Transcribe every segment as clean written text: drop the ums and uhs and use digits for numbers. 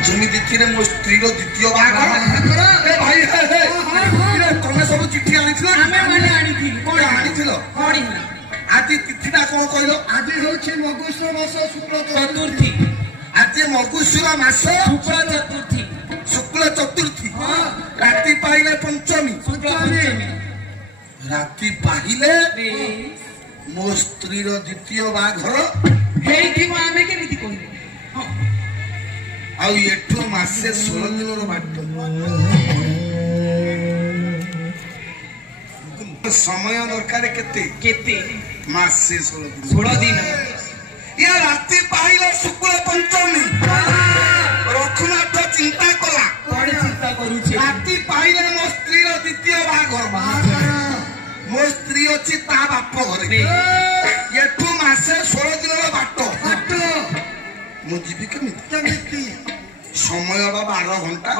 पंचमी तिथि रे मो स्त्री रो द्वितीय बाहाघर ए भाई हे तमे सब चिट्ठी आनिथिलो आमे माने आनिथि कोन आनिथिलो कोडी आदि तिथिटा कोन कहलो आदि होछि मगुस्र मास शुक्ल चतुर्थी आज मगुस्र मास शुक्ल चतुर्थी हां राति पाइले पंचमी राति पाइले मो स्त्री रो द्वितीय बाहाघर हेइथि आमे केमिति कहिबे आउ एठो मासे 16 दिन रो बाट समय दरकार केते केते मासे 16 दिन या राति पाइले शुक्ल पंचमी रघुनाथ चिंता कला कोडी चिंता करूछि राति पाइले मो स्त्री रो द्वितीय बाहाघर मो स्त्री अछि ता बाप घरे एठो मासे 16 दिन रो बाट मु जीवी केमिति समय 12 घंटा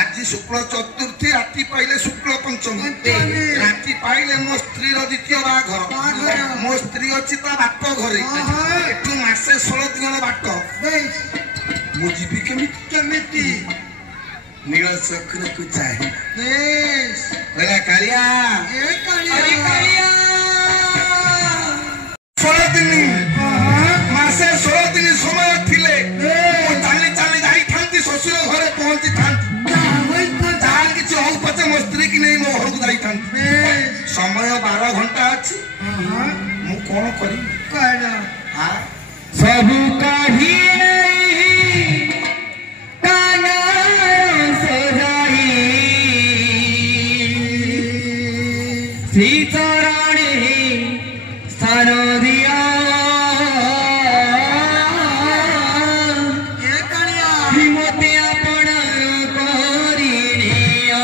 आज शुक्ल चतुर्थी राति पाइले शुक्ल पंचमी राति पाइले मो स्त्री रो द्वितीय बाहाघर मो स्त्री अछि ता बाप घरे एठो मासे 16 दिन बाट मु जीवी केमिति नील चक्र को चाहिए बोला कालिया अरे कालिया 16 दिन मासे 16 दिन समय थिले चाली चाली जाई थांती ससुर घरे पहुंची थांती जान किछि हो पचे मो स्त्री की नहीं मो घर को जाई थांती समय 12 घंटा अछि मु कोन करी कहना हां सब काही काना सजाई श्री चरणे स्थान दिया ए कालिया हिमते आपण करिनिया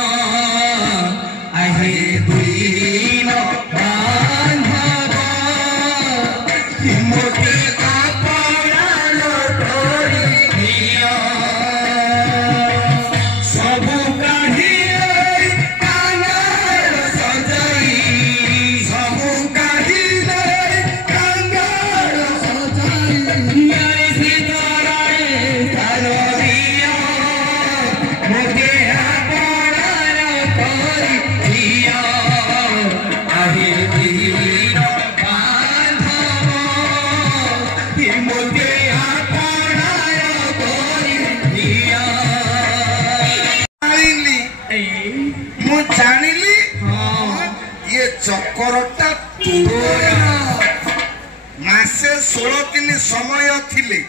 आहे दुईन बांधव हिमते आपण करिनिया सब काढी काना सजाई सब काढी काना सजाई यारे सीताराणे सारोदिया मोते आपण करिनिया आहे दुईन बांधव हिमते आपण करिनिया मु जानिली ये चक्करटा तोरा मासे 16 दिन समय थिले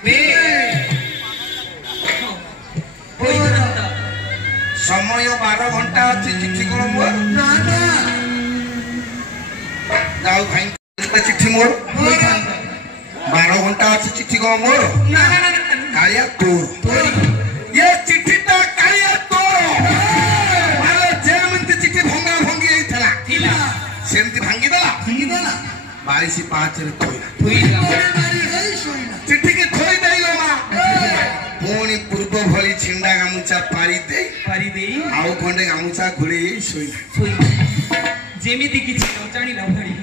समय 12 घंटा अछि चिट्ठी कोन मोर ना ना जाऊ भाई चिट्ठी मोर 12 घंटा अछि चिट्ठी कोन मोर कालिया तोर ये चिट्ठीटा कालिया तोर माले जेमंती चिट्ठी भंगा भंगी हेथला सेमती भांगी देला 22:05 रे थोइला चिट्ठी के थोई देइलो मा पुणी पूर्व भली छिंडा गामुचा पारी दे आउ खंडे गामुचा घुली सोइला जेमिति किछि न जानि न भरी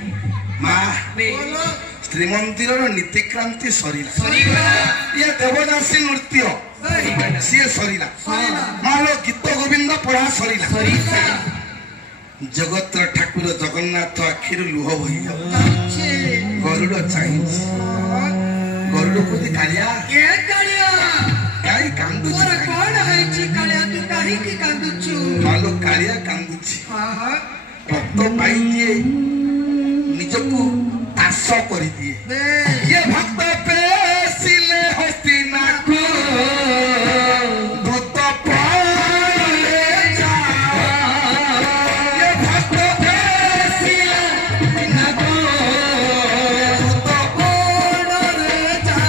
मा बोलो श्रीमंदिर नीतिक्रांति सरीला ये देवदासी नृत्य सी सरीला मालो गीत गोविंद पढ़ा सरीला जगत ठाकुर जगन्नाथ आखिर लुह बही गरुड़ चाहिए गरुड़ को कालिया ए कालिया काई कांदुची तोर कोन हैछि कालिया तू काहे की कांदुछु मालो कालिया कांदुची हां भक्त पाई दिए निजको तास कर दिए ये भक्त पेसिले हस्तिना को भक्त पाले जा ये भक्त पेसिले नको भक्त पाले जा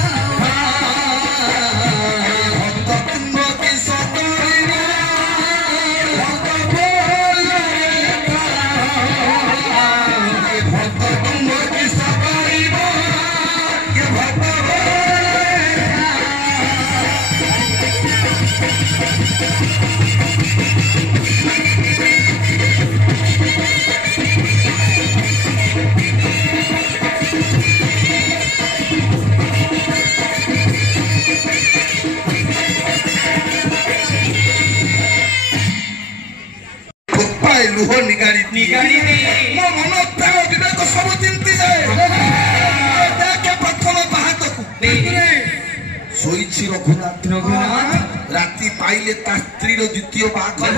भक्त तुम की सतरिना भक्त बोले भक्त तुम की सतरिना ये भक्त ଲୁହ ନିଗାଡ଼ି ମୋ ମନ ପ୍ରାଣ ବିବେକ ସବୁ ଚିନ୍ତି ଯାଏ ଦେଖେ ପ୍ରଥମ ବାହାଦକୁ ଶୋଇଛି ରଘୁନାଥ ରାତି ପାଇଲେ ତା ସ୍ତ୍ରୀର ଦ୍ୱିତୀୟ ବାହାଘର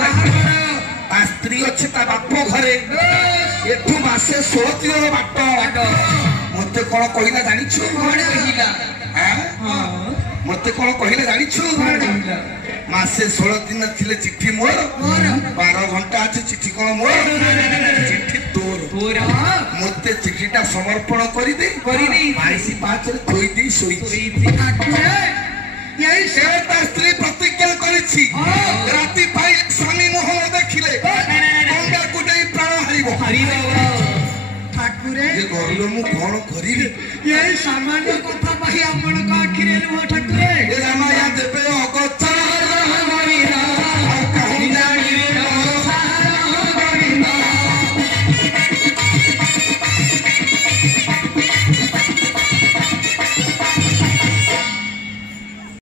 ତା ସ୍ତ୍ରୀ ଅଛି ତା ବାପ ଘରେ ଏଠୁ ମାସେ 16 ଦିନର ବାଟ ମତେ କଣ କହିଲା ଜାଣିଛୁ ମତେ କଣ କହିଲା ଜାଣିଛୁ ମାସେ 16 ଦିନ ଥିଲେ ଚିଠି ମୋର 12 ଘଣ୍ଟା ଅଛି ଚିଠି କଣ ମୋର ଚିଠି ତୋର ମତେ ଚିଠିଟା ସମର୍ପଣ କରିଦେ 22/5 ଥୋଇ ଦେଇ ଶୋଇଛି ସେ ତା ସ୍ତ୍ରୀ ପ୍ରତିଜ୍ଞା କରିଛି ରାତି ପାଇ ସ୍ୱାମୀ ମୁହଁ ଦେଖିଲେ ଗଙ୍ଗାକୁ ନେଇ ପ୍ରାଣ ହାରିବ ଠାକୁରେ ଗରିବ ମୁଁ କଣ କରିବି ଏଇ ସାମାନ୍ୟ କଥା ପାଇଁ ଆପଣଙ୍କ ଆଖିରେ ଲୁହ ଠାକୁରେ ରାମାୟା ଦେବେ